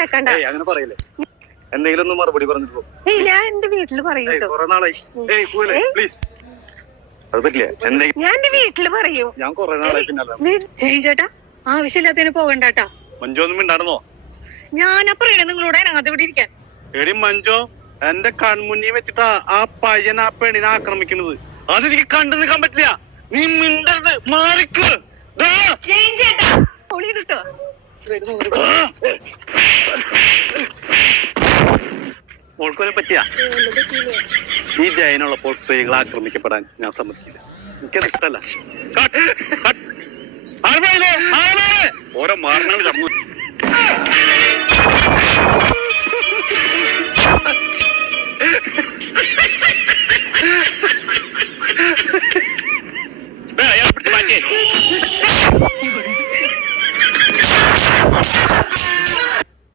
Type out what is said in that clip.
കേക്കണ്ട. അങ്ങനെ പറയില്ലേ, എന്തെങ്കിലും ഒന്ന് മറുപടി പറഞ്ഞിട്ട് ഞാൻ എന്റെ വീട്ടില് പറയൂ. കുറെ നാളായി. പ്ലീസ്, അത് പറ്റില്ല. ഞാൻ എന്റെ വീട്ടില് പറയൂ. ഞാൻ കുറെ നാളായി പിന്നല്ല. ചേട്ടാ, ആവശ്യമില്ലാത്തതിന് പോകണ്ടാട്ടാ. മഞ്ജു ഒന്നും മിണ്ടായിരുന്നോ? ഞാനാ പറയണേ നിങ്ങളോട് അതിനകത്ത് ഇവിടെ ഇരിക്കാൻ. എടി മഞ്ജു, എന്റെ കൺമുന്നിൽ വെച്ചിട്ടാ ആ പയ്യൻ ആ പെണ്ണിനെ ആക്രമിക്കുന്നത്. അതെനിക്ക് കണ്ടു നിൽക്കാൻ പറ്റില്ല. നീ മിണ്ടരുത്, മാറിക്ക്. മോൾക്കൊരു പറ്റിയ ഈ ജയനുള്ളപ്പോൾ സ്ത്രീകളെ ആക്രമിക്കപ്പെടാൻ ഞാൻ സമ്മതിക്കില്ല. എനിക്കത് ഇഷ്ടല്ല. ഓരോ മാരണങ്ങൾ